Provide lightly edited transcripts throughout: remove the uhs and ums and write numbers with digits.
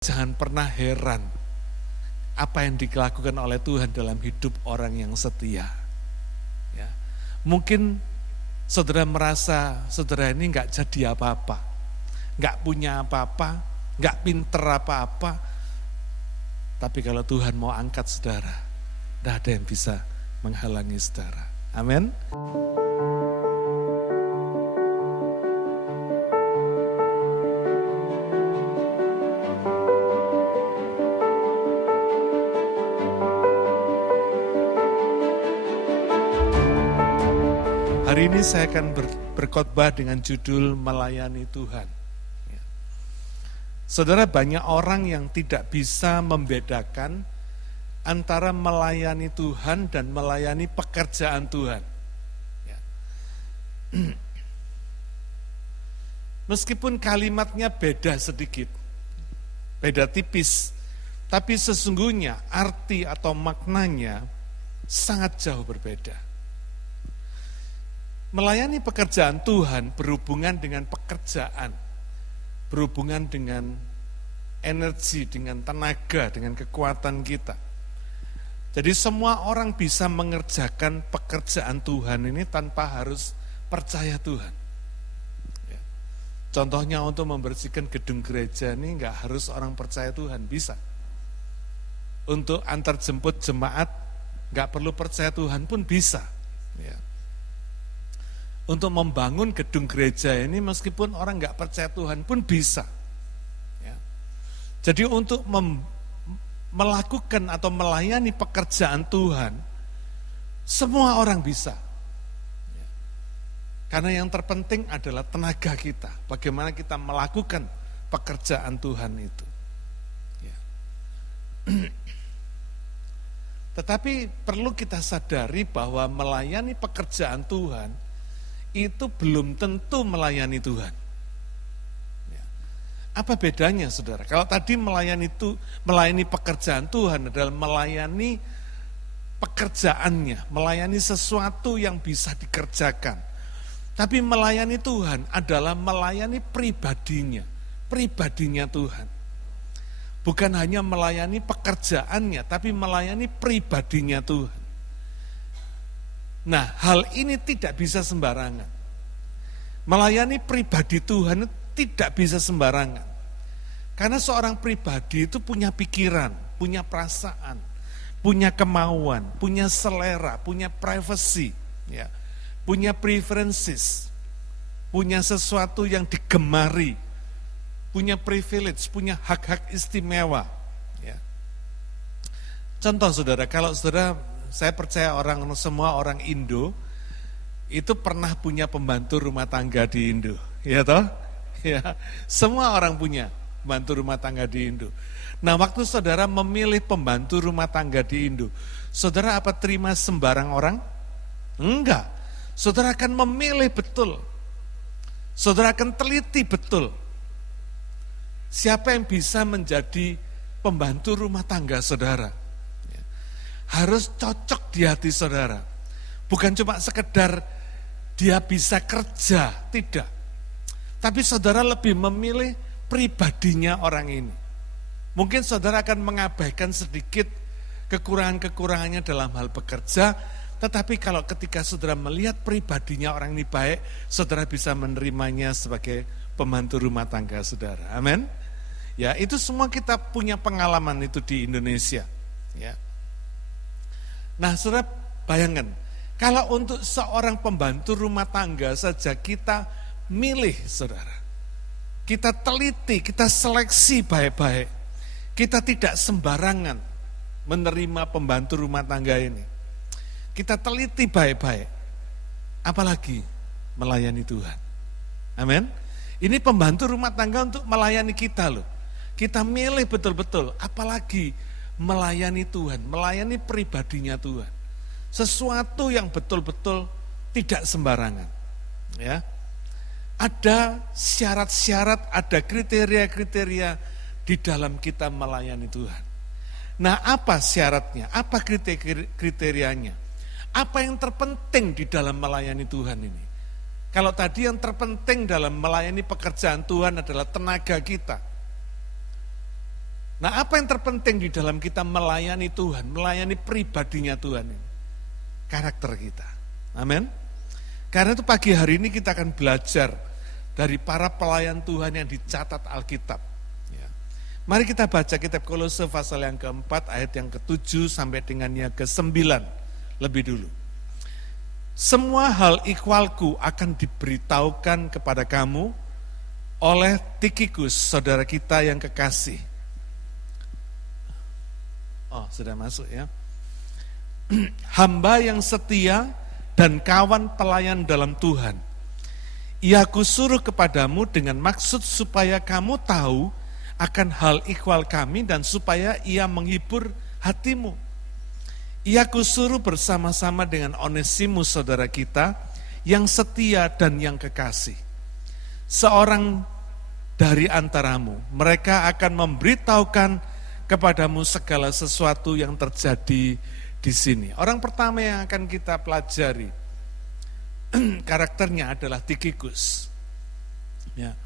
Jangan pernah heran apa yang dilakukan oleh Tuhan dalam hidup orang yang setia. Ya. Mungkin saudara merasa saudara ini nggak jadi apa-apa, nggak punya apa-apa, nggak pinter apa-apa. Tapi kalau Tuhan mau angkat saudara, tidak ada yang bisa menghalangi saudara. Amin. Hari ini saya akan berkhotbah dengan judul melayani Tuhan. Saudara, banyak orang yang tidak bisa membedakan antara melayani Tuhan dan melayani pekerjaan Tuhan. Meskipun kalimatnya beda sedikit, beda tipis, tapi sesungguhnya arti atau maknanya sangat jauh berbeda. Melayani pekerjaan Tuhan berhubungan dengan pekerjaan, berhubungan dengan energi, dengan tenaga, dengan kekuatan kita. Jadi semua orang bisa mengerjakan pekerjaan Tuhan ini tanpa harus percaya Tuhan. Ya. Contohnya untuk membersihkan gedung gereja ini nggak harus orang percaya Tuhan, bisa. Untuk antar jemput jemaat nggak perlu percaya Tuhan pun bisa. Ya. Untuk membangun gedung gereja ini meskipun orang nggak percaya Tuhan pun bisa. Ya. Jadi untuk melakukan atau melayani pekerjaan Tuhan, semua orang bisa. Ya. Karena yang terpenting adalah tenaga kita, bagaimana kita melakukan pekerjaan Tuhan itu. Ya. Tetapi perlu kita sadari bahwa melayani pekerjaan Tuhan itu belum tentu melayani Tuhan. Ya. Apa bedanya saudara? Kalau tadi melayani pekerjaan Tuhan adalah melayani pekerjaannya, melayani sesuatu yang bisa dikerjakan. Tapi melayani Tuhan adalah melayani pribadinya Tuhan. Bukan hanya melayani pekerjaannya, tapi melayani pribadinya Tuhan. Nah, hal ini tidak bisa sembarangan. Melayani pribadi Tuhan tidak bisa sembarangan. Karena seorang pribadi itu punya pikiran, punya perasaan, punya kemauan, punya selera, punya privacy, ya, punya preferences, punya sesuatu yang digemari, punya privilege, punya hak-hak istimewa. Ya. Contoh saudara, kalau saudara, saya percaya semua orang Indo itu pernah punya pembantu rumah tangga di Indo, ya toh? Ya, semua orang punya pembantu rumah tangga di Indo. Nah, waktu saudara memilih pembantu rumah tangga di Indo, saudara apa terima sembarang orang? Enggak. Saudara akan memilih betul. Saudara akan teliti betul. Siapa yang bisa menjadi pembantu rumah tangga saudara? Harus cocok di hati saudara. Bukan cuma sekedar dia bisa kerja, tidak. Tapi saudara lebih memilih pribadinya orang ini. Mungkin saudara akan mengabaikan sedikit kekurangan-kekurangannya dalam hal bekerja, tetapi kalau ketika saudara melihat pribadinya orang ini baik, saudara bisa menerimanya sebagai pembantu rumah tangga saudara. Amin. Ya, itu semua kita punya pengalaman itu di Indonesia. Ya. Nah, saudara bayangkan, kalau untuk seorang pembantu rumah tangga saja kita milih saudara, kita teliti, kita seleksi baik-baik, kita tidak sembarangan menerima pembantu rumah tangga ini. Kita teliti baik-baik, apalagi melayani Tuhan. Amin. Ini pembantu rumah tangga untuk melayani kita loh. Kita milih betul-betul, apalagi melayani Tuhan, melayani pribadinya Tuhan. Sesuatu yang betul-betul tidak sembarangan. Ya. Ada syarat-syarat, ada kriteria-kriteria di dalam kita melayani Tuhan. Nah, apa syaratnya? Apa kriterianya? Apa yang terpenting di dalam melayani Tuhan ini? Kalau tadi yang terpenting dalam melayani pekerjaan Tuhan adalah tenaga kita. Nah, apa yang terpenting di dalam kita melayani Tuhan, melayani pribadinya Tuhan ini? Karakter kita. Amin. Karena itu pagi hari ini kita akan belajar dari para pelayan Tuhan yang dicatat Alkitab. Ya. Mari kita baca kitab Kolose pasal yang keempat, ayat yang ke-7 sampai dengan yang ke-9 lebih dulu. Semua hal ikhwalku akan diberitahukan kepada kamu oleh Tikhikus, saudara kita yang kekasih. Oh, sudah masuk ya. Hamba yang setia dan kawan pelayan dalam Tuhan. Ia kusuruh kepadamu dengan maksud supaya kamu tahu akan hal ikhwal kami dan supaya ia menghibur hatimu. Ia kusuruh bersama-sama dengan Onesimus saudara kita yang setia dan yang kekasih. Seorang dari antaramu, mereka akan memberitahukan kepadamu segala sesuatu yang terjadi di sini. Orang pertama yang akan kita pelajari karakternya adalah Tikhikus. Ya.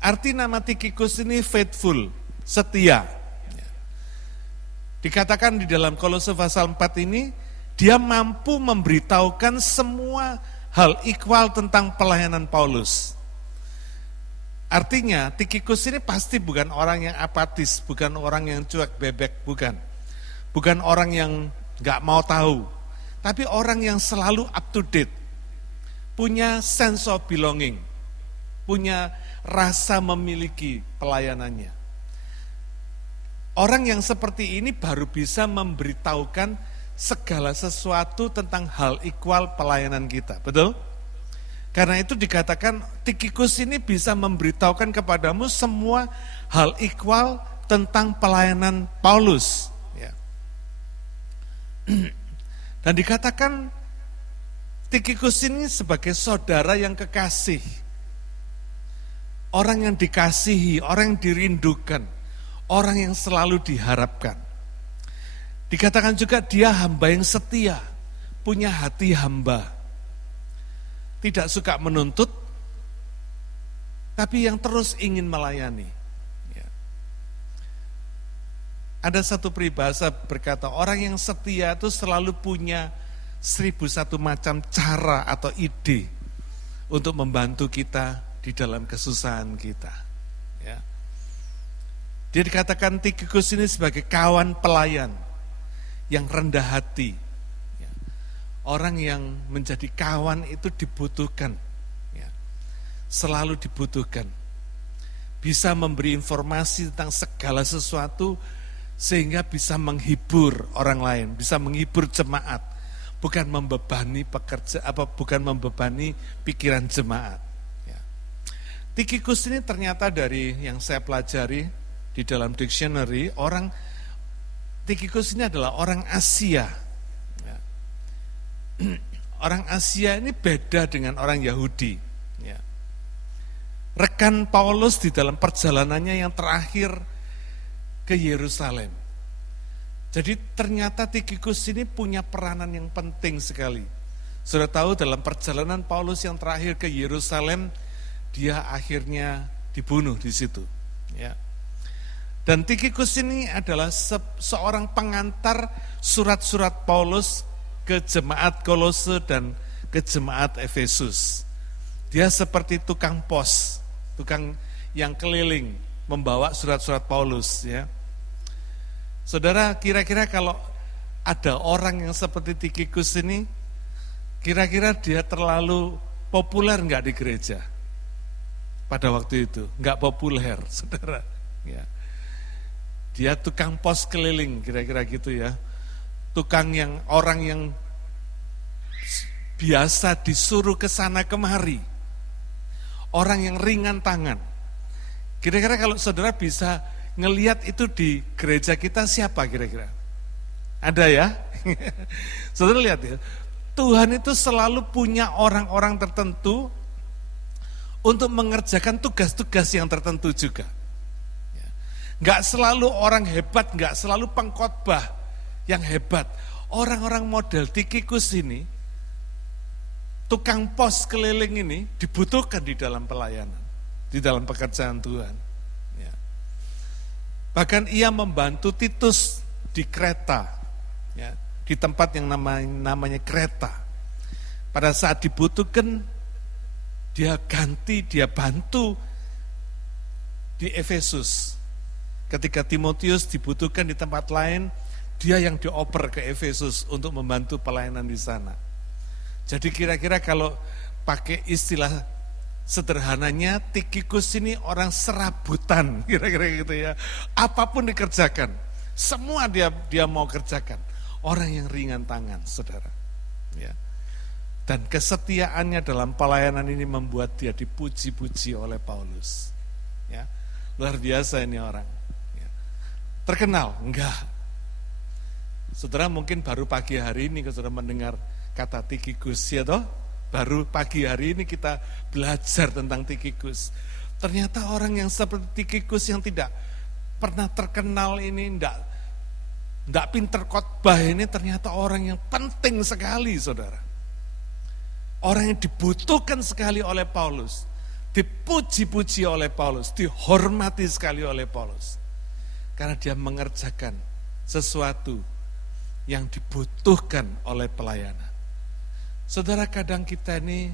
Arti nama Tikhikus ini faithful, setia. Ya. Dikatakan di dalam Kolose pasal 4 ini, dia mampu memberitahukan semua hal ikhwal tentang pelayanan Paulus. Artinya Tikhikus ini pasti bukan orang yang apatis, bukan orang yang cuek bebek, bukan. Bukan orang yang gak mau tahu, tapi orang yang selalu up to date, punya sense of belonging, punya rasa memiliki pelayanannya. Orang yang seperti ini baru bisa memberitahukan segala sesuatu tentang hal ikhwal pelayanan kita, betul? Karena itu dikatakan Tikhikus ini bisa memberitahukan kepadamu semua hal ikhwal tentang pelayanan Paulus. Ya. Dan dikatakan Tikhikus ini sebagai saudara yang kekasih. Orang yang dikasihi, orang yang dirindukan, orang yang selalu diharapkan. Dikatakan juga dia hamba yang setia, punya hati hamba. Tidak suka menuntut, tapi yang terus ingin melayani. Ya. Ada satu peribahasa berkata, orang yang setia itu selalu punya 1001 macam cara atau ide untuk membantu kita di dalam kesusahan kita. Ya. Dia dikatakan Tikhikus ini sebagai kawan pelayan yang rendah hati. Orang yang menjadi kawan itu dibutuhkan, ya, selalu dibutuhkan. Bisa memberi informasi tentang segala sesuatu sehingga bisa menghibur orang lain, bisa menghibur jemaat, bukan membebani bukan membebani pikiran jemaat. Ya. Tikhikus ini ternyata dari yang saya pelajari di dalam dictionary, Tikhikus ini adalah orang Asia. Orang Asia ini beda dengan orang Yahudi. Ya. Rekan Paulus di dalam perjalanannya yang terakhir ke Yerusalem. Jadi ternyata Tikhikus ini punya peranan yang penting sekali. Sudah tahu dalam perjalanan Paulus yang terakhir ke Yerusalem, dia akhirnya dibunuh di situ. Ya. Dan Tikhikus ini adalah seorang pengantar surat-surat Paulus ke jemaat Kolose dan ke jemaat Efesus. Dia seperti tukang pos, tukang yang keliling membawa surat-surat Paulus. Ya. Saudara, kira-kira kalau ada orang yang seperti Tikhikus ini, kira-kira dia terlalu populer enggak di gereja? Pada waktu itu, enggak populer, saudara. Ya. Dia tukang pos keliling, kira-kira gitu ya. Orang yang biasa disuruh ke sana kemari. Orang yang ringan tangan. Kira-kira kalau saudara bisa ngelihat itu di gereja kita, siapa kira-kira? Ada ya? Saudara lihat ya, Tuhan itu selalu punya orang-orang tertentu untuk mengerjakan tugas-tugas yang tertentu juga. Enggak selalu orang hebat, enggak selalu pengkhotbah yang hebat. Orang-orang model Tikhikus ini, tukang pos keliling ini dibutuhkan di dalam pelayanan, di dalam pekerjaan Tuhan. Ya. Bahkan ia membantu Titus di Kreta, ya, di tempat yang namanya Kreta. Pada saat dibutuhkan, dia bantu di Efesus. Ketika Timotius dibutuhkan di tempat lain, dia yang dioper ke Efesus untuk membantu pelayanan di sana. Jadi kira-kira kalau pakai istilah sederhananya, Tikikus ini orang serabutan, kira-kira gitu ya. Apapun dikerjakan, semua dia mau kerjakan. Orang yang ringan tangan, saudara. Ya. Dan kesetiaannya dalam pelayanan ini membuat dia dipuji-puji oleh Paulus. Ya. Luar biasa ini orang. Ya. Terkenal? Enggak. Saudara mungkin baru pagi hari ini saudara mendengar kata Tikikus, ya toh? Baru pagi hari ini kita belajar tentang Tikikus. Ternyata orang yang seperti Tikikus yang tidak pernah terkenal ini, enggak pinter khotbah ini, ternyata orang yang penting sekali, saudara. Orang yang dibutuhkan sekali oleh Paulus, dipuji-puji oleh Paulus, dihormati sekali oleh Paulus. Karena dia mengerjakan sesuatu yang dibutuhkan oleh pelayanan. Saudara, kadang kita ini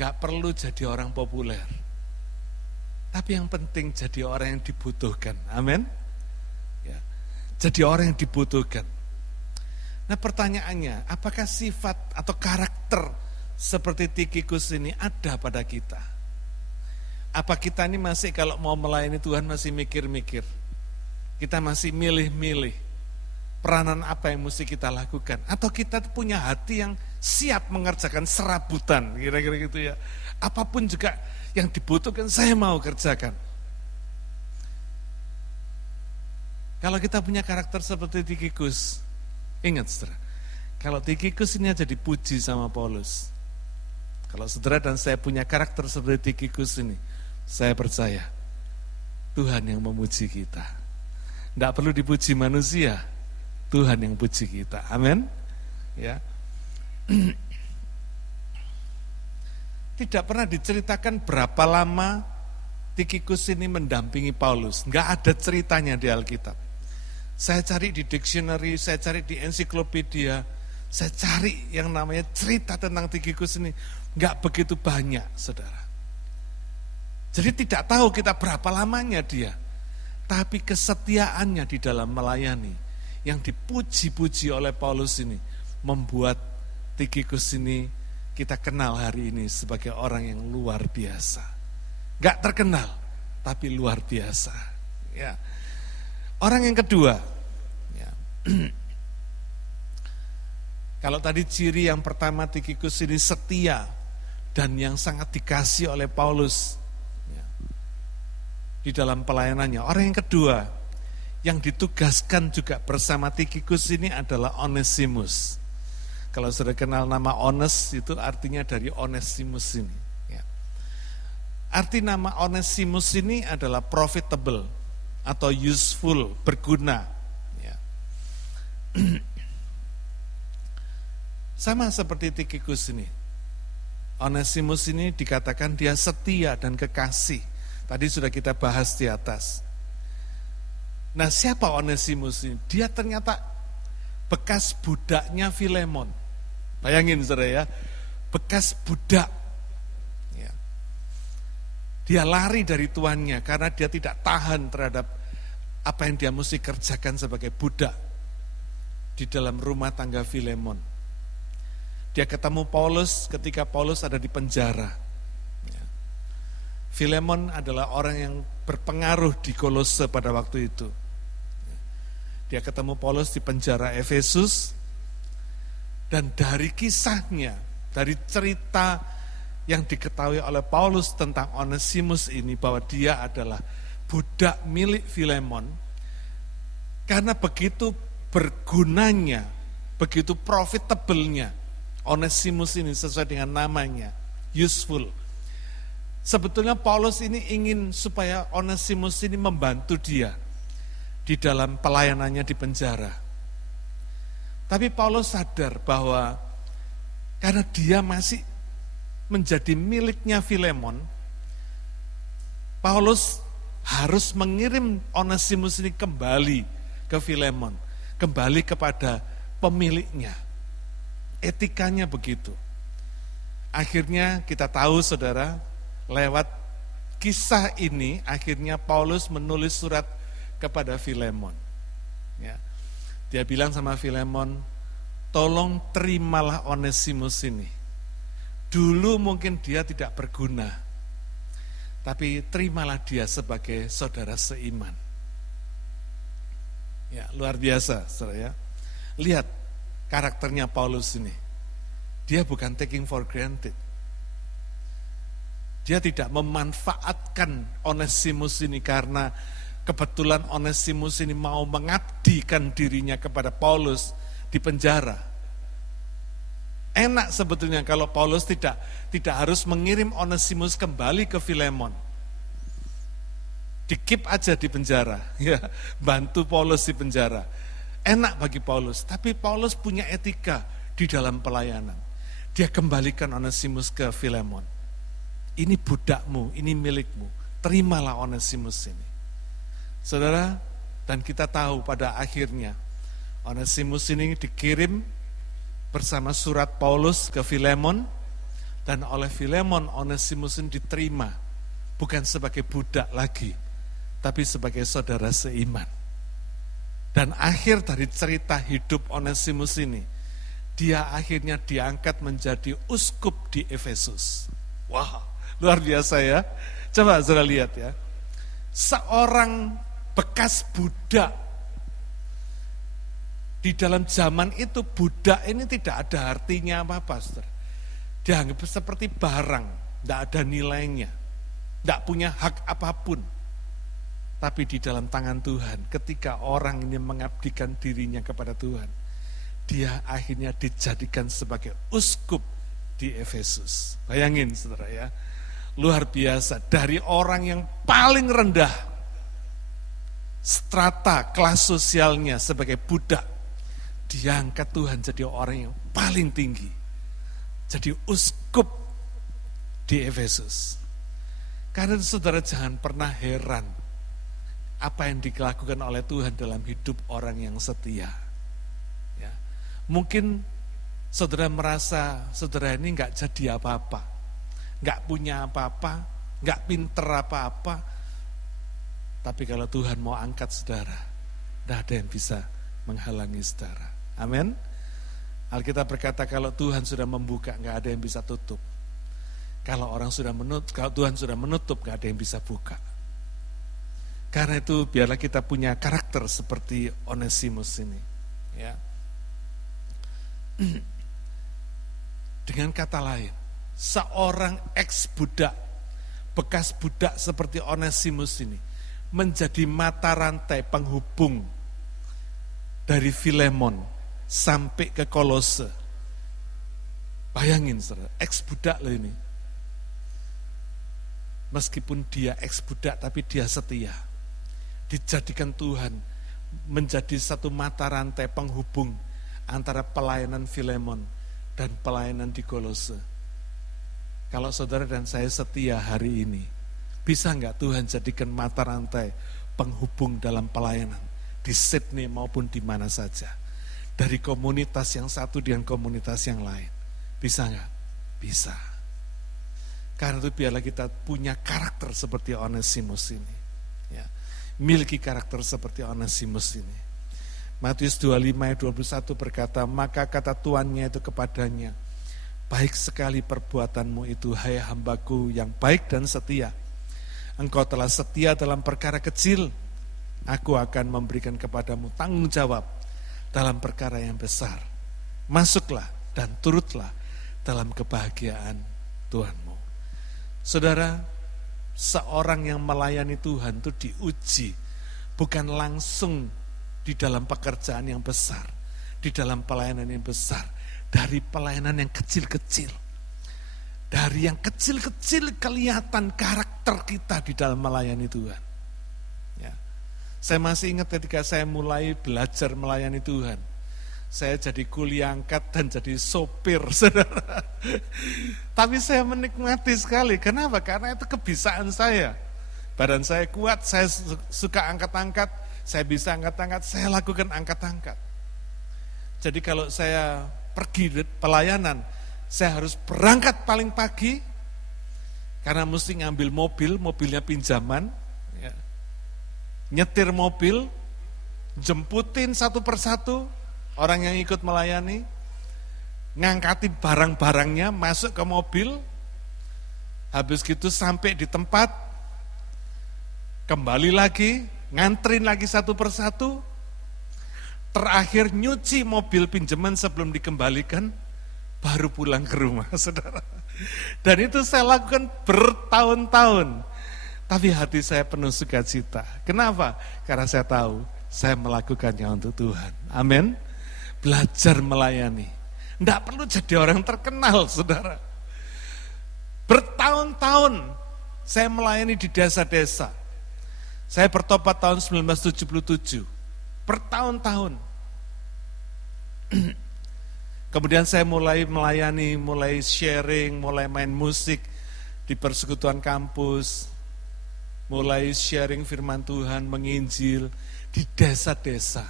gak perlu jadi orang populer, tapi yang penting jadi orang yang dibutuhkan. Amin. Ya. Jadi orang yang dibutuhkan. Nah pertanyaannya, apakah sifat atau karakter seperti Tikikus ini ada pada kita? Apa kita ini masih kalau mau melayani Tuhan masih mikir-mikir? Kita masih milih-milih peranan apa yang mesti kita lakukan? Atau kita punya hati yang siap mengerjakan serabutan, kira-kira gitu ya. Apapun juga yang dibutuhkan saya mau kerjakan. Kalau kita punya karakter seperti Tikikus, ingat saudara, kalau Tikikus ini aja dipuji sama Paulus. Kalau saudara dan saya punya karakter seperti Tikikus ini, saya percaya Tuhan yang memuji kita. Tidak perlu dipuji manusia, Tuhan yang puji kita. Amin. Ya. Tidak pernah diceritakan berapa lama Tikikus ini mendampingi Paulus. Enggak ada ceritanya di Alkitab. Saya cari di dictionary, saya cari di ensiklopedia, saya cari yang namanya cerita tentang Tikikus ini. Enggak begitu banyak, saudara. Jadi tidak tahu kita berapa lamanya dia. Tapi kesetiaannya di dalam melayani, yang dipuji-puji oleh Paulus ini, membuat Tikikus ini kita kenal hari ini sebagai orang yang luar biasa. Gak terkenal, tapi luar biasa. Ya. Orang yang kedua, ya. Kalau tadi ciri yang pertama Tikikus ini setia dan yang sangat dikasih oleh Paulus ya, di dalam pelayanannya. Orang yang kedua yang ditugaskan juga bersama Tikikus ini adalah Onesimus. Kalau sudah kenal nama Ones itu artinya dari Onesimus ini. Ya. Arti nama Onesimus ini adalah profitable atau useful, berguna. Ya. Sama seperti Tikikus ini. Onesimus ini dikatakan dia setia dan kekasih. Tadi sudah kita bahas di atas. Nah siapa Onesimus ini? Dia ternyata bekas budaknya Filemon. Bayangin saudara ya, bekas budak. Ya. Dia lari dari tuannya karena dia tidak tahan terhadap apa yang dia mesti kerjakan sebagai budak di dalam rumah tangga Filemon. Dia ketemu Paulus ketika Paulus ada di penjara. Ya. Filemon adalah orang yang berpengaruh di Kolose pada waktu itu. Ya. Dia ketemu Paulus di penjara Efesus. Dan dari kisahnya, dari cerita yang diketahui oleh Paulus tentang Onesimus ini, bahwa dia adalah budak milik Filemon, karena begitu bergunanya, begitu profitable-nya Onesimus ini sesuai dengan namanya, useful. Sebetulnya Paulus ini ingin supaya Onesimus ini membantu dia di dalam pelayanannya di penjara. Tapi Paulus sadar bahwa karena dia masih menjadi miliknya Filemon, Paulus harus mengirim Onesimus ini kembali ke Filemon, kembali kepada pemiliknya. Etikanya begitu. Akhirnya kita tahu saudara, lewat kisah ini akhirnya Paulus menulis surat kepada Filemon. Ya. Dia bilang sama Filemon, tolong terimalah Onesimus ini. Dulu mungkin dia tidak berguna, tapi terimalah dia sebagai saudara seiman. Ya, luar biasa, saudara ya. Lihat karakternya Paulus ini. Dia bukan taking for granted. Dia tidak memanfaatkan Onesimus ini karena kebetulan Onesimus ini mau mengabdikan dirinya kepada Paulus di penjara. Enak sebetulnya kalau Paulus tidak harus mengirim Onesimus kembali ke Filemon. Dikip aja di penjara, ya, bantu Paulus di penjara. Enak bagi Paulus, tapi Paulus punya etika di dalam pelayanan. Dia kembalikan Onesimus ke Filemon. Ini budakmu, ini milikmu. Terimalah Onesimus ini. Saudara, dan kita tahu pada akhirnya Onesimus ini dikirim bersama surat Paulus ke Filemon, dan oleh Filemon Onesimus ini diterima bukan sebagai budak lagi, tapi sebagai saudara seiman. Dan akhir dari cerita hidup Onesimus ini, dia akhirnya diangkat menjadi uskup di Efesus. Wah, luar biasa ya. Coba saudara lihat ya. Seorang bekas budak. Di dalam zaman itu budak ini tidak ada artinya apa-apa, saudara. Dianggap seperti barang, tidak ada nilainya, tidak punya hak apapun. Tapi di dalam tangan Tuhan, ketika orang ini mengabdikan dirinya kepada Tuhan, dia akhirnya dijadikan sebagai uskup di Efesus. Bayangin saudara ya, luar biasa. Dari orang yang paling rendah, strata kelas sosialnya sebagai budak, diangkat Tuhan jadi orang yang paling tinggi, jadi uskup di Efesus. Karena saudara jangan pernah heran apa yang dilakukan oleh Tuhan dalam hidup orang yang setia. Ya. Mungkin saudara merasa saudara ini nggak jadi apa-apa, nggak punya apa-apa, nggak pinter apa-apa. Tapi kalau Tuhan mau angkat saudara, tidak ada yang bisa menghalangi saudara. Amin. Alkitab berkata kalau Tuhan sudah membuka, nggak ada yang bisa tutup. Kalau Tuhan sudah menutup, nggak ada yang bisa buka. Karena itu biarlah kita punya karakter seperti Onesimus ini. Ya. Dengan kata lain, seorang ex-budak, bekas budak seperti Onesimus ini, menjadi mata rantai penghubung dari Filemon sampai ke Kolose. Bayangin saudara, ex-budak loh ini. Meskipun dia ex-budak tapi dia setia. Dijadikan Tuhan menjadi satu mata rantai penghubung antara pelayanan Filemon dan pelayanan di Kolose. Kalau saudara dan saya setia hari ini, bisa enggak Tuhan jadikan mata rantai penghubung dalam pelayanan di Sydney maupun di mana saja, dari komunitas yang satu dengan komunitas yang lain? Bisa enggak? Bisa. Karena itu biarlah kita punya karakter seperti Onesimus ini. Ya. Miliki karakter seperti Onesimus ini. Matius 25 ayat 21 berkata, maka kata tuannya itu kepadanya, baik sekali perbuatanmu itu, hai hambaku yang baik dan setia. Engkau telah setia dalam perkara kecil, aku akan memberikan kepadamu tanggung jawab dalam perkara yang besar. Masuklah dan turutlah dalam kebahagiaan Tuhanmu. Saudara, seorang yang melayani Tuhan itu diuji, bukan langsung di dalam pekerjaan yang besar, di dalam pelayanan yang besar, dari pelayanan yang kecil-kecil. Dari yang kecil-kecil kelihatan karakter kita di dalam melayani Tuhan. Ya. Saya masih ingat ketika saya mulai belajar melayani Tuhan, saya jadi kuli angkat dan jadi sopir, saudara. Tapi saya menikmati sekali. Kenapa? Karena itu kebiasaan saya. Badan saya kuat, saya suka angkat-angkat, saya bisa angkat-angkat, saya lakukan angkat-angkat. Jadi kalau saya pergi pelayanan, saya harus berangkat paling pagi, karena mesti ngambil mobil, mobilnya pinjaman, ya. Nyetir mobil, jemputin satu persatu orang yang ikut melayani, ngangkati barang-barangnya, masuk ke mobil, habis gitu sampai di tempat, kembali lagi, ngantrin lagi satu persatu, terakhir nyuci mobil pinjaman sebelum dikembalikan, baru pulang ke rumah, saudara. Dan itu saya lakukan bertahun-tahun, tapi hati saya penuh sukacita. Kenapa? Karena saya tahu, saya melakukannya untuk Tuhan. Amin. Belajar melayani. Tidak perlu jadi orang terkenal, saudara. Bertahun-tahun saya melayani di desa-desa. Saya bertobat tahun 1977. Bertahun-tahun. Kemudian saya mulai melayani, mulai sharing, mulai main musik di persekutuan kampus, mulai sharing firman Tuhan, menginjil di desa-desa.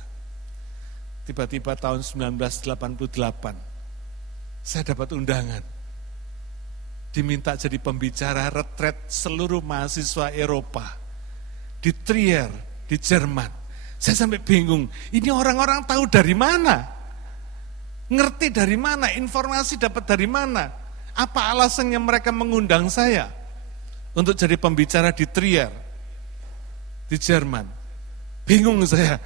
Tiba-tiba tahun 1988, saya dapat undangan. Diminta jadi pembicara retret seluruh mahasiswa Eropa di Trier, di Jerman. Saya sampai bingung, ini orang-orang tahu dari mana? Ngerti dari mana? Informasi dapat dari mana? Apa alasannya mereka mengundang saya untuk jadi pembicara di Trier, di Jerman? Bingung saya.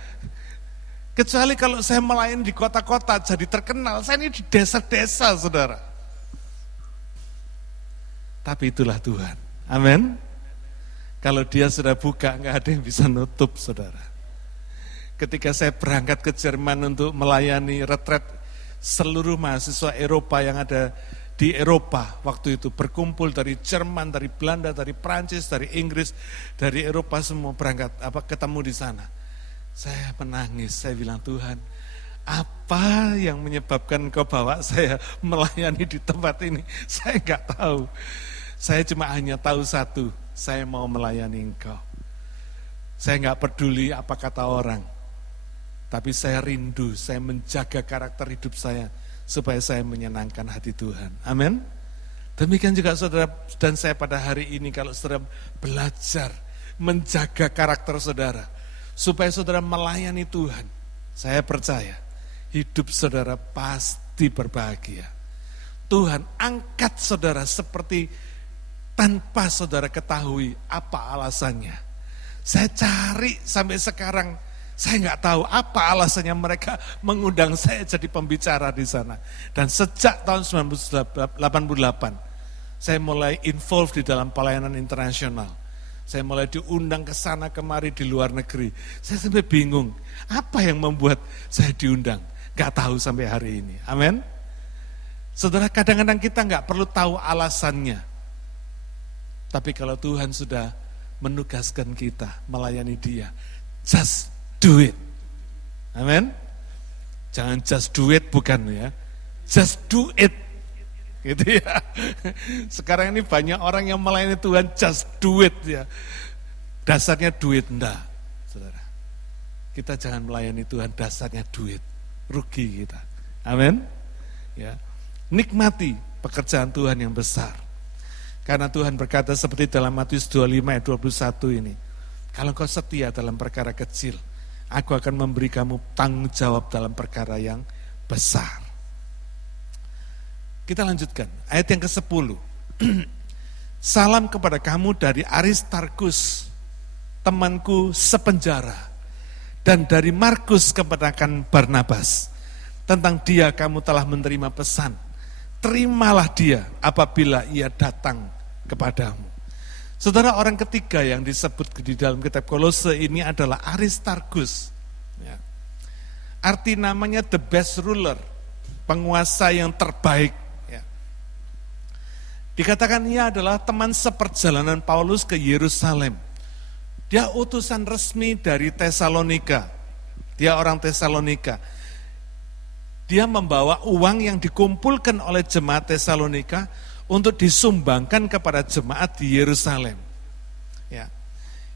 Kecuali kalau saya melayani di kota-kota jadi terkenal, saya ini di desa-desa, saudara. Tapi itulah Tuhan. Amin. Kalau dia sudah buka, nggak ada yang bisa nutup, saudara. Ketika saya berangkat ke Jerman untuk melayani retret seluruh mahasiswa Eropa yang ada di Eropa waktu itu, berkumpul dari Jerman, dari Belanda, dari Prancis, dari Inggris, dari Eropa semua berangkat ketemu di sana. Saya menangis, saya bilang, Tuhan, apa yang menyebabkan Engkau bawa saya melayani di tempat ini? Saya enggak tahu. Saya cuma hanya tahu satu, saya mau melayani Engkau. Saya enggak peduli apa kata orang, tapi saya rindu, saya menjaga karakter hidup saya supaya saya menyenangkan hati Tuhan. Amin. Demikian juga saudara dan saya pada hari ini, kalau saudara belajar menjaga karakter saudara, supaya saudara melayani Tuhan, saya percaya hidup saudara pasti berbahagia. Tuhan angkat saudara seperti tanpa saudara ketahui apa alasannya. Saya cari sampai sekarang, saya nggak tahu apa alasannya mereka mengundang saya jadi pembicara di sana. Dan sejak tahun 1988, saya mulai involve di dalam pelayanan internasional. Saya mulai diundang ke sana kemari di luar negeri. Saya sampai bingung, apa yang membuat saya diundang? Gak tahu sampai hari ini. Amin. Saudara, kadang-kadang kita gak perlu tahu alasannya. Tapi kalau Tuhan sudah menugaskan kita melayani Dia, just do it. Amin. Jangan just do it, bukan ya. Just do it. Gitu ya. Sekarang ini banyak orang yang melayani Tuhan just do it ya. Dasarnya duit, enggak, saudara. Kita jangan melayani Tuhan dasarnya duit, rugi kita. Amin. Ya. Nikmati pekerjaan Tuhan yang besar. Karena Tuhan berkata seperti dalam Matius 25 ayat 21 ini, kalau kau setia dalam perkara kecil, aku akan memberi kamu tanggung jawab dalam perkara yang besar. Kita lanjutkan, ayat yang ke-10. Salam kepada kamu dari Aristarkus, temanku sepenjara, dan dari Markus keponakan Barnabas. Tentang dia kamu telah menerima pesan. Terimalah dia apabila ia datang kepadamu. Saudara, orang ketiga yang disebut di dalam kitab Kolose ini adalah Aristarkus. Ya. Arti namanya the best ruler, penguasa yang terbaik. Dikatakan ia adalah teman seperjalanan Paulus ke Yerusalem. Dia utusan resmi dari Tesalonika. Dia orang Tesalonika. Dia membawa uang yang dikumpulkan oleh jemaat Tesalonika untuk disumbangkan kepada jemaat di Yerusalem. Ya.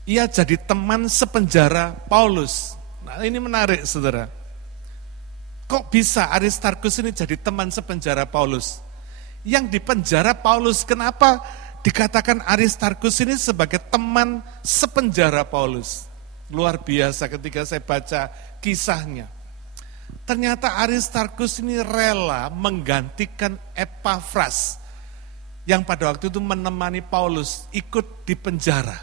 Ia jadi teman sepenjara Paulus. Nah ini menarik saudara. Kok bisa Aristarkus ini jadi teman sepenjara Paulus? Yang dipenjara Paulus, kenapa dikatakan Aristarkus ini sebagai teman sepenjara Paulus? Luar biasa ketika saya baca kisahnya. Ternyata Aristarkus ini rela menggantikan Epafras yang pada waktu itu menemani Paulus ikut di penjara.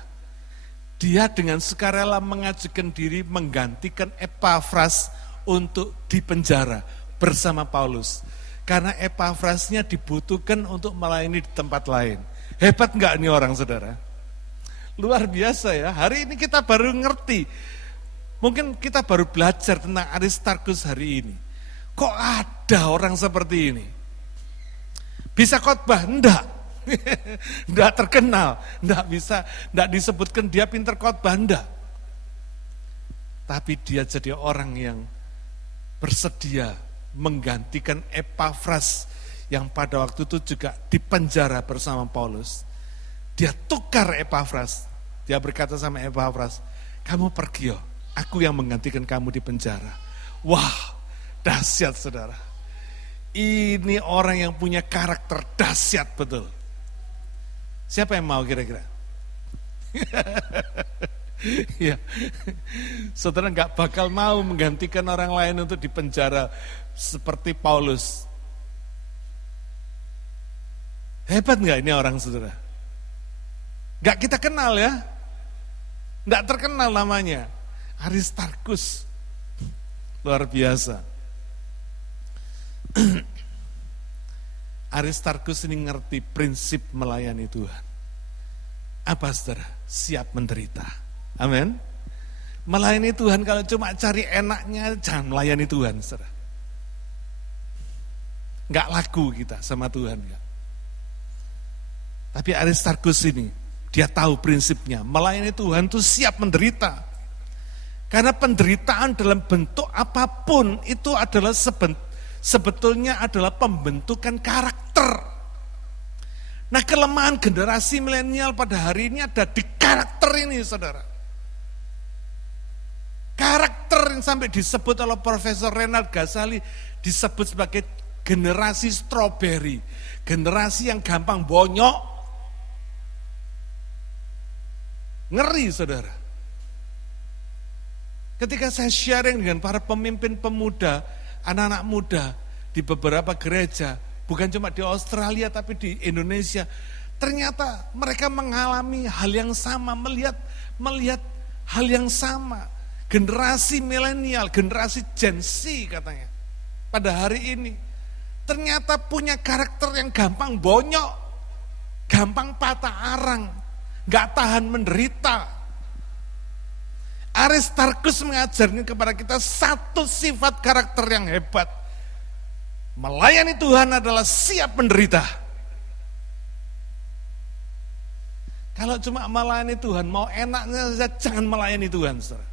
Dia dengan sukarela mengajukan diri menggantikan Epafras untuk dipenjara bersama Paulus. Karena Epafrasnya dibutuhkan untuk melayani di tempat lain. Hebat enggak nih orang saudara? Luar biasa ya, hari ini kita baru ngerti. Mungkin kita baru belajar tentang Aristarkus hari ini. Kok ada orang seperti ini? Bisa khotbah? Enggak. Enggak terkenal, enggak bisa, enggak disebutkan dia pintar khotbah, enggak. Tapi dia jadi orang yang bersedia menggantikan Epafras yang pada waktu itu juga dipenjara bersama Paulus. Dia tukar Epafras. Dia berkata sama Epafras, kamu pergi, aku yang menggantikan kamu di penjara. Wah, dahsyat saudara. Ini orang yang punya karakter dahsyat betul. Siapa yang mau kira-kira? Ya, saudara nggak bakal mau menggantikan orang lain untuk dipenjara seperti Paulus. Hebat nggak ini orang saudara? Nggak kita kenal ya, nggak terkenal namanya, Aristarkus, luar biasa. Aristarkus ini ngerti prinsip melayani Tuhan. Apa saudara? Siap menderita. Amin. Melayani Tuhan kalau cuma cari enaknya, jangan melayani Tuhan saudara. Nggak laku kita sama Tuhan. Enggak. Tapi Aristarkus ini, dia tahu prinsipnya. Melayani Tuhan itu siap menderita. Karena penderitaan dalam bentuk apapun itu adalah sebetulnya adalah pembentukan karakter. Nah kelemahan generasi milenial pada hari ini ada di karakter ini saudara. Karakter yang sampai disebut oleh Profesor Renald Ghazali disebut sebagai generasi stroberi. Generasi yang gampang bonyok. Ngeri saudara. Ketika saya sharing dengan para pemimpin pemuda, anak-anak muda di beberapa gereja, bukan cuma di Australia tapi di Indonesia, ternyata mereka mengalami hal yang sama, melihat hal yang sama. Generasi milenial, generasi Gen Z katanya, pada hari ini, ternyata punya karakter yang gampang bonyok, gampang patah arang, gak tahan menderita. Aristarkus mengajarkan kepada kita satu sifat karakter yang hebat. Melayani Tuhan adalah siap menderita. Kalau cuma melayani Tuhan, mau enaknya saja jangan melayani Tuhan, saudara.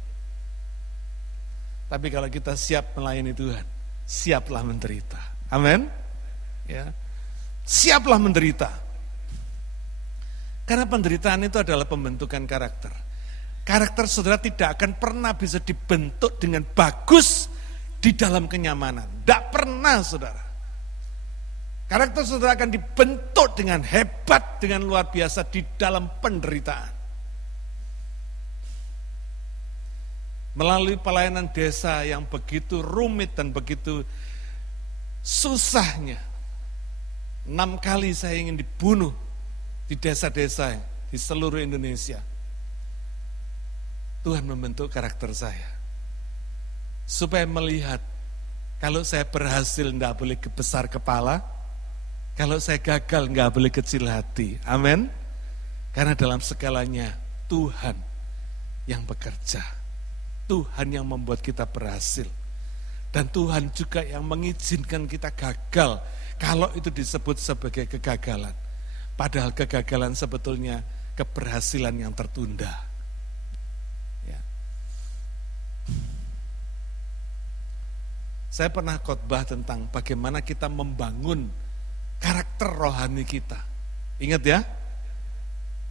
Tapi kalau kita siap melayani Tuhan, siaplah menderita. Amin. Ya. Siaplah menderita. Karena penderitaan itu adalah pembentukan karakter. Karakter saudara tidak akan pernah bisa dibentuk dengan bagus di dalam kenyamanan. Tidak pernah saudara. Karakter saudara akan dibentuk dengan hebat, dengan luar biasa di dalam penderitaan. Melalui pelayanan desa yang begitu rumit dan begitu susahnya. 6 kali saya ingin dibunuh di desa-desa di seluruh Indonesia. Tuhan membentuk karakter saya. Supaya melihat, kalau saya berhasil enggak boleh besar kepala, kalau saya gagal enggak boleh kecil hati. Amin. Karena dalam segalanya Tuhan yang bekerja. Tuhan yang membuat kita berhasil. Dan Tuhan juga yang mengizinkan kita gagal. Kalau itu disebut sebagai kegagalan. Padahal kegagalan sebetulnya keberhasilan yang tertunda. Ya. Saya pernah khotbah tentang bagaimana kita membangun karakter rohani kita. Ingat ya?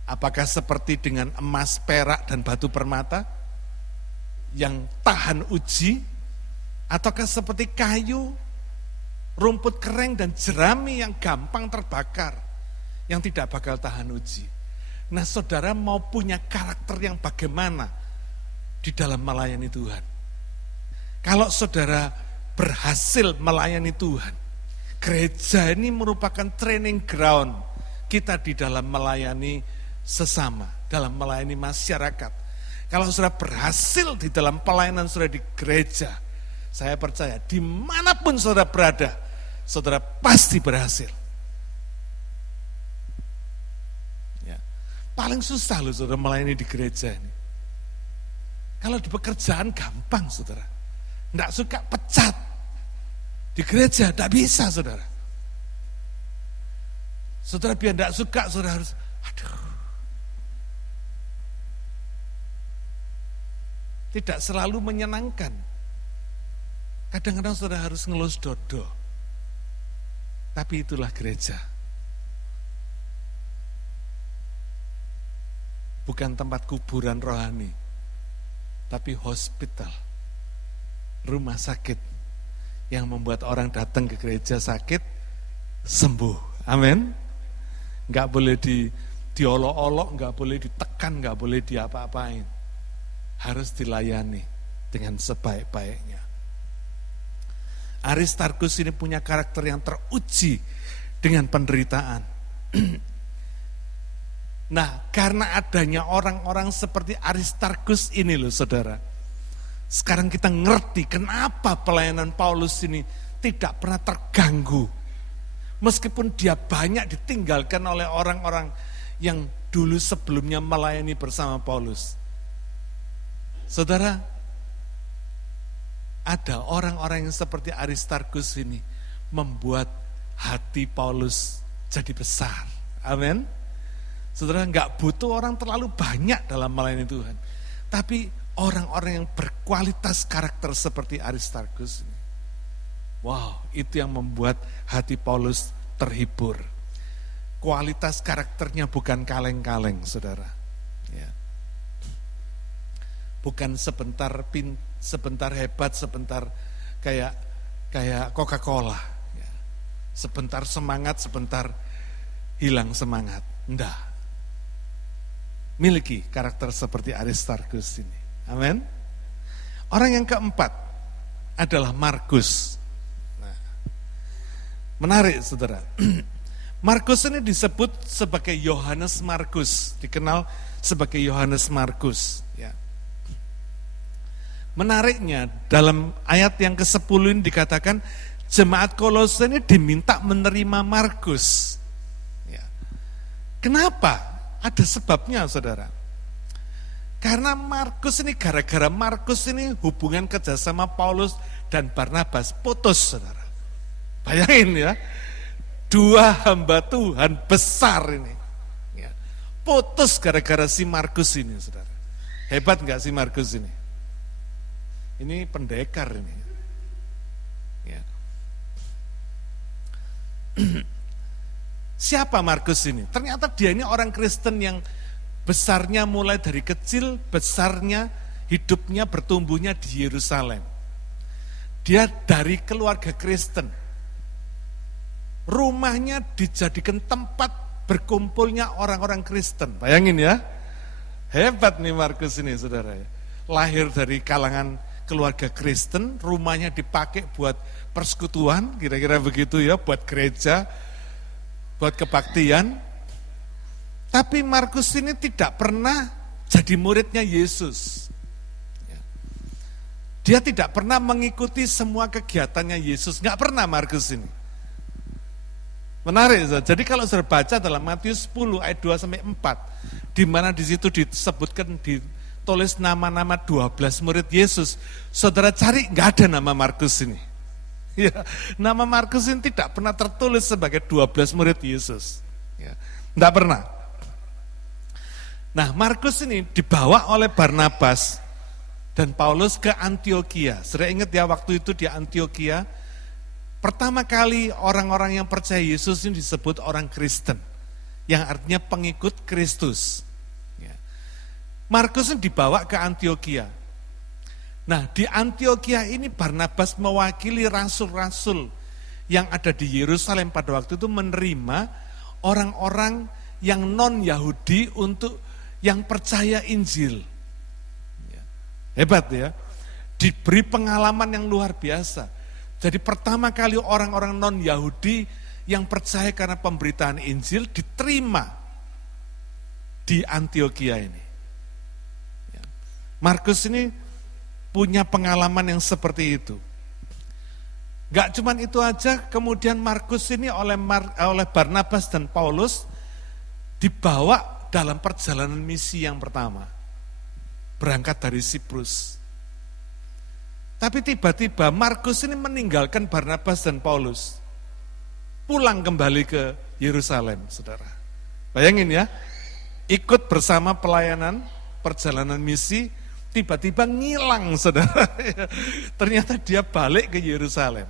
Apakah seperti dengan emas, perak, dan batu permata yang tahan uji, ataukah seperti kayu, rumput kering, dan jerami yang gampang terbakar, yang tidak bakal tahan uji? Nah, saudara mau punya karakter yang bagaimana di dalam melayani Tuhan? Kalau saudara berhasil melayani Tuhan, gereja ini merupakan training ground kita di dalam melayani sesama, dalam melayani masyarakat. Kalau saudara berhasil di dalam pelayanan saudara di gereja, saya percaya dimanapun saudara berada, saudara pasti berhasil. Ya. Paling susah loh saudara melayani di gereja ini. Kalau di pekerjaan gampang saudara, enggak suka pecat. Di gereja enggak bisa saudara. Saudara biar enggak suka saudara harus, tidak selalu menyenangkan. Kadang-kadang saudara harus ngelus dodo. Tapi itulah gereja. Bukan tempat kuburan rohani, tapi hospital, rumah sakit yang membuat orang datang ke gereja sakit sembuh. Amin. Enggak boleh diolok-olok, enggak boleh ditekan, enggak boleh diapa-apain. Harus dilayani dengan sebaik-baiknya. Aristarkus ini punya karakter yang teruji dengan penderitaan. Nah, karena adanya orang-orang seperti Aristarkus ini loh saudara, sekarang kita ngerti kenapa pelayanan Paulus ini tidak pernah terganggu. Meskipun dia banyak ditinggalkan oleh orang-orang yang dulu sebelumnya melayani bersama Paulus. Saudara, ada orang-orang yang seperti Aristarkus ini membuat hati Paulus jadi besar. Amin. Saudara, enggak butuh orang terlalu banyak dalam melayani Tuhan. Tapi orang-orang yang berkualitas karakter seperti Aristarkus ini. Wow, itu yang membuat hati Paulus terhibur. Kualitas karakternya bukan kaleng-kaleng, saudara. Ya. Bukan sebentar hebat, sebentar kayak Coca-Cola. Ya. Sebentar semangat, sebentar hilang semangat. Enggak. Miliki karakter seperti Aristarkus ini. Amin. Orang yang keempat adalah Markus. Nah, menarik saudara. Markus ini disebut sebagai Yohanes Markus, dikenal sebagai Yohanes Markus. Ya. Menariknya dalam ayat yang ke-10 ini dikatakan jemaat Kolose ini diminta menerima Markus. Ya. Kenapa? Ada sebabnya saudara. Karena Markus ini, gara-gara Markus ini hubungan kerjasama Paulus dan Barnabas putus saudara. Bayangin ya, dua hamba Tuhan besar ini. Ya. Putus gara-gara si Markus ini saudara. Hebat gak si Markus ini? Ini pendekar ini. Ya. Siapa Markus ini? Ternyata dia ini orang Kristen yang besarnya mulai dari kecil, besarnya hidupnya bertumbuhnya di Yerusalem. Dia dari keluarga Kristen. Rumahnya dijadikan tempat berkumpulnya orang-orang Kristen. Bayangin ya. Hebat nih Markus ini saudara. Lahir dari kalangan keluarga Kristen, rumahnya dipakai buat persekutuan, kira-kira begitu ya, buat gereja, buat kebaktian. Tapi Markus ini tidak pernah jadi muridnya Yesus. Dia tidak pernah mengikuti semua kegiatannya Yesus, nggak pernah Markus ini. Menarik, jadi kalau saya baca dalam Matius 10 ayat 2-4, di mana di situ disebutkan ditulis nama-nama 12 murid Yesus, saudara cari nggak ada nama Markus ini. Ya, nama Markus ini tidak pernah tertulis sebagai 12 murid Yesus. Ya, nggak pernah. Nah, Markus ini dibawa oleh Barnabas dan Paulus ke Antiokhia. Saya ingat ya waktu itu di Antiokhia, pertama kali orang-orang yang percaya Yesus ini disebut orang Kristen. yang artinya pengikut Kristus. Ya. Markus dibawa ke Antiokhia. Nah, di Antiokhia ini Barnabas mewakili rasul-rasul yang ada di Yerusalem pada waktu itu menerima orang-orang yang non-Yahudi untuk yang percaya Injil. Ya. Hebat ya, diberi pengalaman yang luar biasa. Jadi pertama kali orang-orang non-Yahudi yang percaya karena pemberitaan Injil diterima di Antiokhia ini. Ya. Markus ini punya pengalaman yang seperti itu. Gak cuman itu aja, kemudian Markus ini oleh Barnabas dan Paulus dibawa dalam perjalanan misi yang pertama. Berangkat dari Siprus. Tapi tiba-tiba Markus ini meninggalkan Barnabas dan Paulus. Pulang kembali ke Yerusalem, saudara. Bayangin ya, ikut bersama pelayanan, perjalanan misi, tiba-tiba ngilang, saudara. Ternyata dia balik ke Yerusalem.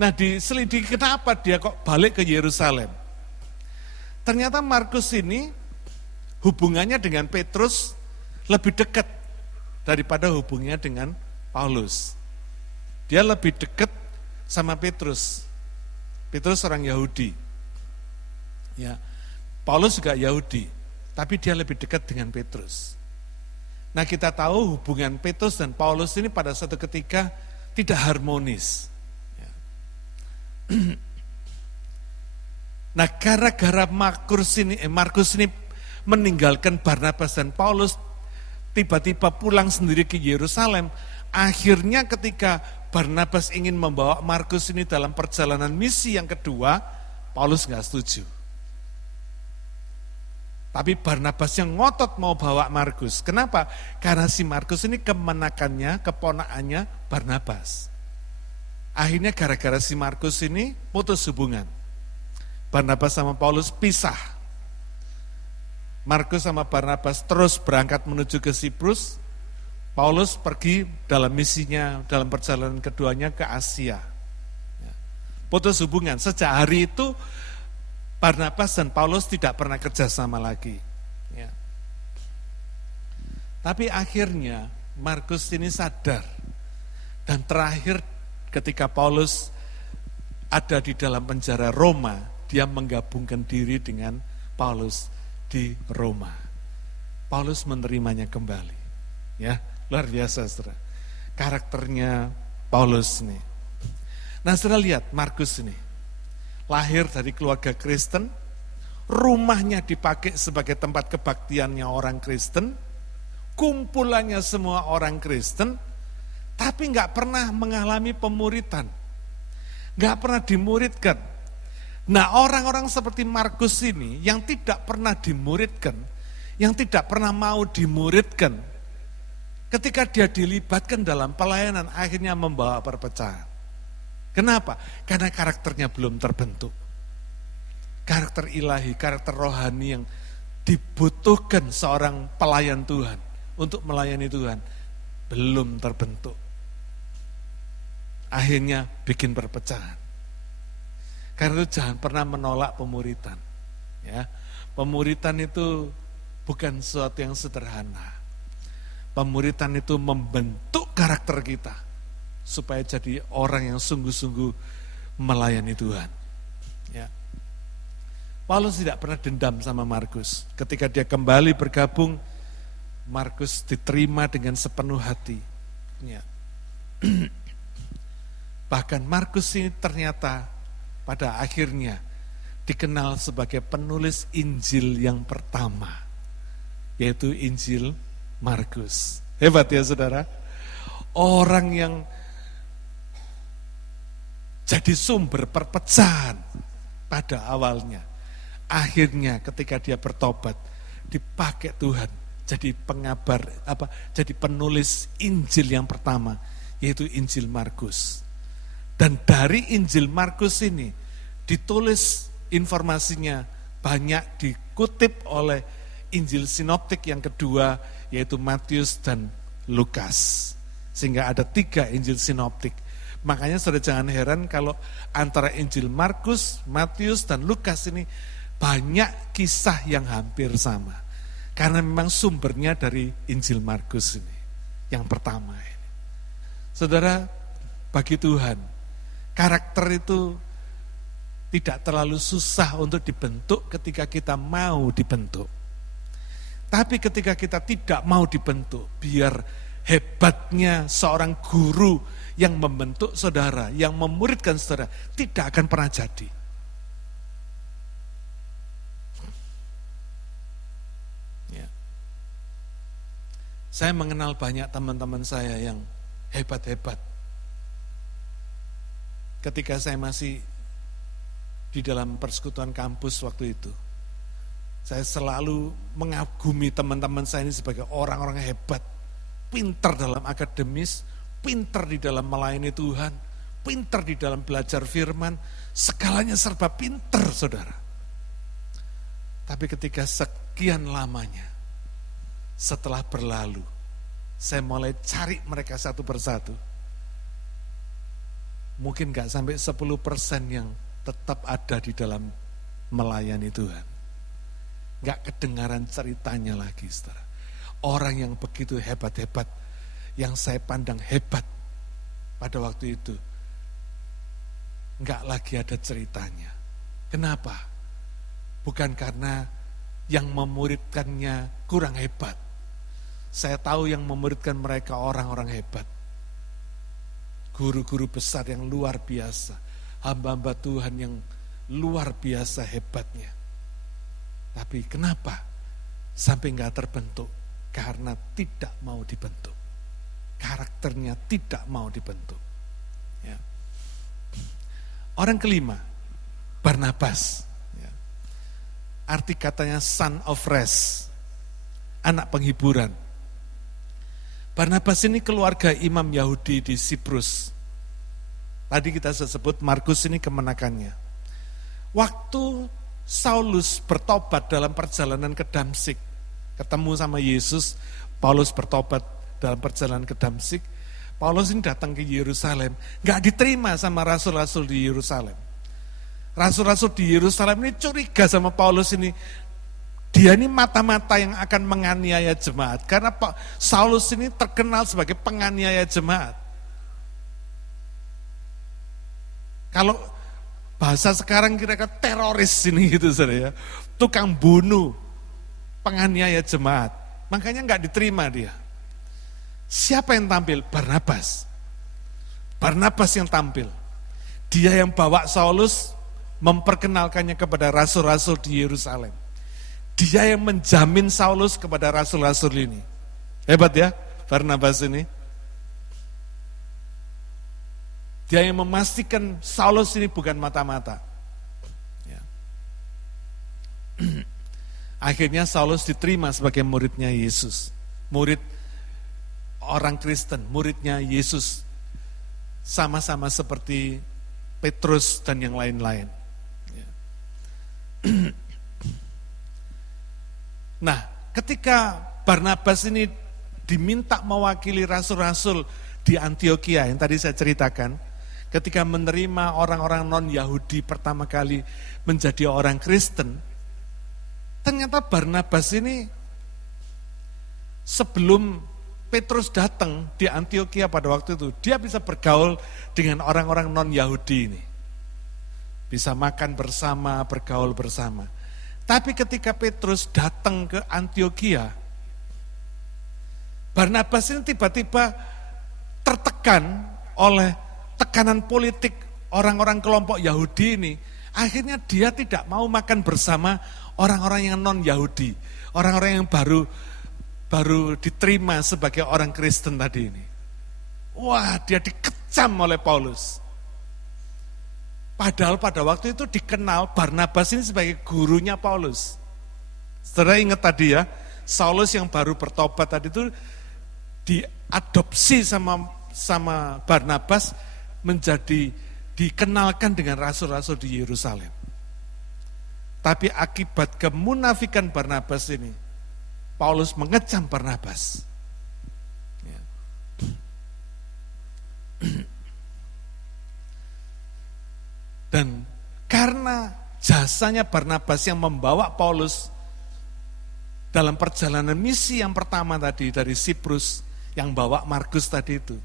Nah, diselidiki kenapa dia kok balik ke Yerusalem. Ternyata Markus ini hubungannya dengan Petrus lebih dekat daripada hubungannya dengan Paulus. Dia lebih dekat sama Petrus. Petrus orang Yahudi. Ya. Paulus juga Yahudi, tapi dia lebih dekat dengan Petrus. Nah, kita tahu hubungan Petrus dan Paulus ini pada suatu ketika tidak harmonis. Ya. Nah, gara-gara Markus ini meninggalkan Barnabas dan Paulus, tiba-tiba pulang sendiri ke Yerusalem. Akhirnya ketika Barnabas ingin membawa Markus ini dalam perjalanan misi yang kedua, Paulus nggak setuju. Tapi Barnabas yang ngotot mau bawa Markus. Kenapa? Karena si Markus ini keponakannya Barnabas. Akhirnya gara-gara si Markus ini putus hubungan. Barnabas sama Paulus pisah. Markus sama Barnabas terus berangkat menuju ke Siprus. Paulus pergi dalam misinya, dalam perjalanan keduanya ke Asia. Putus hubungan. Sejak hari itu Barnabas dan Paulus tidak pernah kerjasama lagi. Ya. Tapi akhirnya Markus ini sadar. Dan terakhir ketika Paulus ada di dalam penjara Roma, dia menggabungkan diri dengan Paulus di Roma. Paulus menerimanya kembali. Ya, luar biasa, saudara. Karakternya Paulus ini. Nah, saudara lihat Markus ini. Lahir dari keluarga Kristen, rumahnya dipakai sebagai tempat kebaktiannya orang Kristen, kumpulannya semua orang Kristen, tapi nggak pernah mengalami pemuritan, nggak pernah dimuridkan. Nah, orang-orang seperti Markus ini yang tidak pernah dimuridkan, yang tidak pernah mau dimuridkan, ketika dia dilibatkan dalam pelayanan akhirnya membawa perpecahan. Kenapa? Karena karakternya belum terbentuk. Karakter ilahi, karakter rohani yang dibutuhkan seorang pelayan Tuhan untuk melayani Tuhan belum terbentuk. Akhirnya bikin perpecahan. Karena itu jangan pernah menolak pemuritan. Ya, pemuritan itu bukan sesuatu yang sederhana. Pemuritan itu membentuk karakter kita supaya jadi orang yang sungguh-sungguh melayani Tuhan. Ya. Paulus tidak pernah dendam sama Markus. Ketika dia kembali bergabung, Markus diterima dengan sepenuh hati. Ya. Bahkan Markus ini ternyata pada akhirnya dikenal sebagai penulis Injil yang pertama, yaitu Injil Markus. Hebat ya, saudara. Orang yang jadi sumber perpecahan pada awalnya. Akhirnya ketika dia bertobat, dipakai Tuhan jadi pengabar, jadi penulis Injil yang pertama, yaitu Injil Markus. Dan dari Injil Markus ini ditulis informasinya banyak dikutip oleh Injil Sinoptik yang kedua, yaitu Matius dan Lukas. Sehingga ada 3 Injil Sinoptik. Makanya saudara jangan heran kalau antara Injil Markus, Matius, dan Lukas ini banyak kisah yang hampir sama. Karena memang sumbernya dari Injil Markus ini, yang pertama ini. Saudara, bagi Tuhan, karakter itu tidak terlalu susah untuk dibentuk ketika kita mau dibentuk. Tapi ketika kita tidak mau dibentuk, biar hebatnya seorang guru yang membentuk saudara, yang memuridkan saudara, tidak akan pernah jadi. Ya. Saya mengenal banyak teman-teman saya yang hebat-hebat. Ketika saya masih di dalam persekutuan kampus waktu itu, saya selalu mengagumi teman-teman saya ini sebagai orang-orang hebat, pintar dalam akademis, pintar di dalam melayani Tuhan, pintar di dalam belajar firman, segalanya serba pintar, saudara. Tapi ketika sekian lamanya, setelah berlalu, saya mulai cari mereka satu persatu. Mungkin gak sampai 10% yang tetap ada di dalam melayani Tuhan. Gak kedengaran ceritanya lagi, saudara. Orang yang begitu hebat-hebat, yang saya pandang hebat pada waktu itu, gak lagi ada ceritanya. Kenapa? Bukan karena yang memuridkannya kurang hebat. Saya tahu yang memuridkan mereka orang-orang hebat. Guru-guru besar yang luar biasa. Hamba-hamba Tuhan yang luar biasa hebatnya. Tapi kenapa sampai nggak terbentuk? Karena tidak mau dibentuk. Karakternya tidak mau dibentuk. Ya. Orang kelima, Barnabas. Ya. Arti katanya son of rest, anak penghiburan. Barnabas ini keluarga imam Yahudi di Siprus. Tadi kita sebut Markus ini kemenakannya. Waktu Saulus bertobat dalam perjalanan ke Damsik, ketemu sama Yesus, Paulus bertobat dalam perjalanan ke Damsik, Paulus ini datang ke Yerusalem, gak diterima sama rasul-rasul di Yerusalem. Rasul-rasul di Yerusalem ini curiga sama Paulus ini, dia ini mata-mata yang akan menganiaya jemaat, karena Saulus ini terkenal sebagai penganiaya jemaat. Kalau bahasa sekarang kira-kira teroris ini gitu saudara ya, tukang bunuh, penganiaya jemaat. Makanya nggak diterima dia. Siapa yang tampil? Barnabas. Barnabas yang tampil. Dia yang bawa Saulus, memperkenalkannya kepada rasul-rasul di Yerusalem. Dia yang menjamin Saulus kepada rasul-rasul ini. Hebat ya Barnabas ini. Dia yang memastikan Saulus ini bukan mata-mata. Ya. Akhirnya Saulus diterima sebagai muridnya Yesus. Murid orang Kristen, muridnya Yesus. Sama-sama seperti Petrus dan yang lain-lain. Ya. Nah, ketika Barnabas ini diminta mewakili rasul-rasul di Antioquia yang tadi saya ceritakan, ketika menerima orang-orang non-Yahudi pertama kali menjadi orang Kristen, ternyata Barnabas ini sebelum Petrus datang di Antioquia pada waktu itu, dia bisa bergaul dengan orang-orang non-Yahudi ini. Bisa makan bersama, bergaul bersama. Tapi ketika Petrus datang ke Antioquia, Barnabas ini tiba-tiba tertekan oleh tekanan politik orang-orang kelompok Yahudi ini. Akhirnya dia tidak mau makan bersama orang-orang yang non-Yahudi, orang-orang yang baru diterima sebagai orang Kristen tadi ini. Wah, dia dikecam oleh Paulus. Padahal pada waktu itu dikenal Barnabas ini sebagai gurunya Paulus. Saudara ingat tadi ya, Saulus yang baru bertobat tadi itu diadopsi sama Barnabas, menjadi dikenalkan dengan rasul-rasul di Yerusalem. Tapi akibat kemunafikan Barnabas ini, Paulus mengecam Barnabas. Ya. Dan karena jasanya Barnabas yang membawa Paulus dalam perjalanan misi yang pertama tadi dari Siprus, yang bawa Markus tadi itu.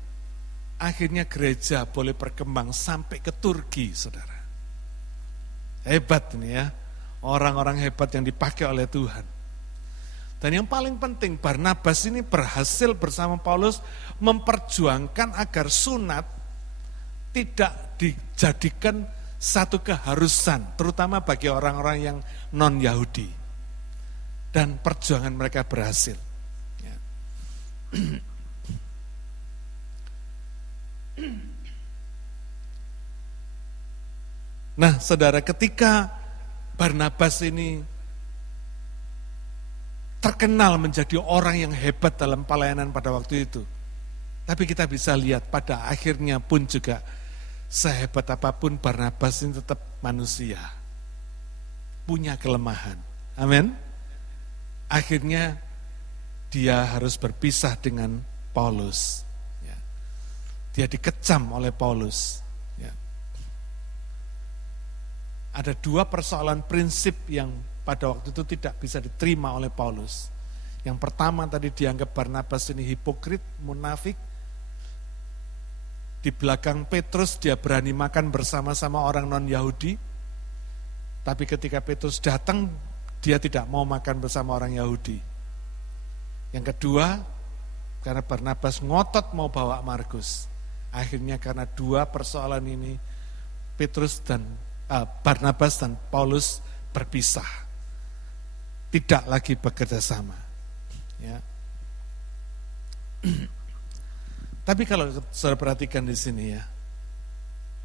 Akhirnya gereja boleh berkembang sampai ke Turki, saudara. Hebat ini ya, orang-orang hebat yang dipakai oleh Tuhan. Dan yang paling penting, Barnabas ini berhasil bersama Paulus memperjuangkan agar sunat tidak dijadikan satu keharusan, terutama bagi orang-orang yang non-Yahudi. Dan perjuangan mereka berhasil. Ya. Nah, saudara, ketika Barnabas ini terkenal menjadi orang yang hebat dalam pelayanan pada waktu itu, tapi kita bisa lihat pada akhirnya pun juga sehebat apapun Barnabas ini tetap manusia, punya kelemahan. Amin. Akhirnya dia harus berpisah dengan Paulus. Ya. Dia dikecam oleh Paulus. Ya. Ada dua persoalan prinsip yang pada waktu itu tidak bisa diterima oleh Paulus. Yang pertama tadi dianggap Barnabas ini hipokrit, munafik. Di belakang Petrus dia berani makan bersama-sama orang non-Yahudi. Tapi ketika Petrus datang, dia tidak mau makan bersama orang Yahudi. Yang kedua, karena Barnabas ngotot mau bawa Markus. Akhirnya karena dua persoalan ini, Barnabas dan Paulus berpisah. Tidak lagi bekerja sama. Ya. Tapi kalau saudara perhatikan di sini ya,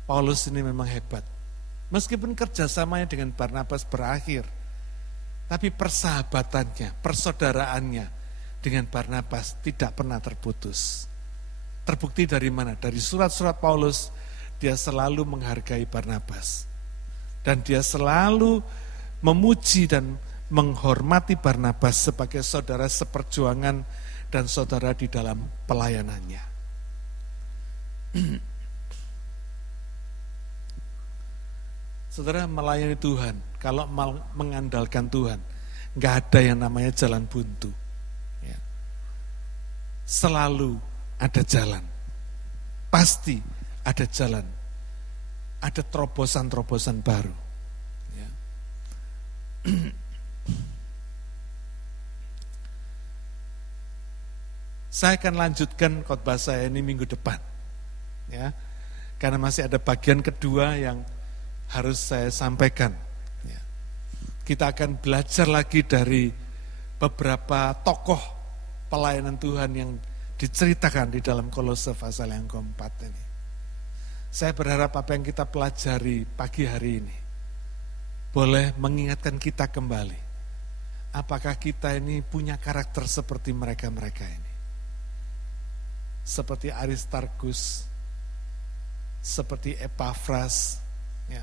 Paulus ini memang hebat. Meskipun kerjasamanya dengan Barnabas berakhir, tapi persahabatannya, persaudaraannya dengan Barnabas tidak pernah terputus. Terbukti dari mana? Dari surat-surat Paulus, dia selalu menghargai Barnabas. Dan dia selalu memuji dan menghormati Barnabas sebagai saudara seperjuangan dan saudara di dalam pelayanannya. Saudara, melayani Tuhan, kalau mengandalkan Tuhan, nggak ada yang namanya jalan buntu. Ya. Selalu ada jalan, pasti ada jalan, ada terobosan-terobosan baru. Ya. Saya akan lanjutkan khotbah saya ini minggu depan, ya, karena masih ada bagian kedua yang harus saya sampaikan. Ya. Kita akan belajar lagi dari beberapa tokoh pelayanan Tuhan yang diceritakan di dalam Kolose pasal yang keempat ini. Saya berharap apa yang kita pelajari pagi hari ini boleh mengingatkan kita kembali. Apakah kita ini punya karakter seperti mereka-mereka ini? Seperti Aristarkus, seperti Epafras, ya.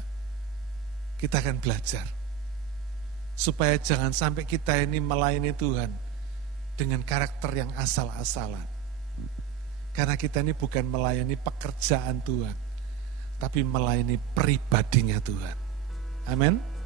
Kita akan belajar supaya jangan sampai kita ini melayani Tuhan dengan karakter yang asal-asalan. Karena kita ini bukan melayani pekerjaan Tuhan, tapi melayani pribadinya Tuhan. Amin.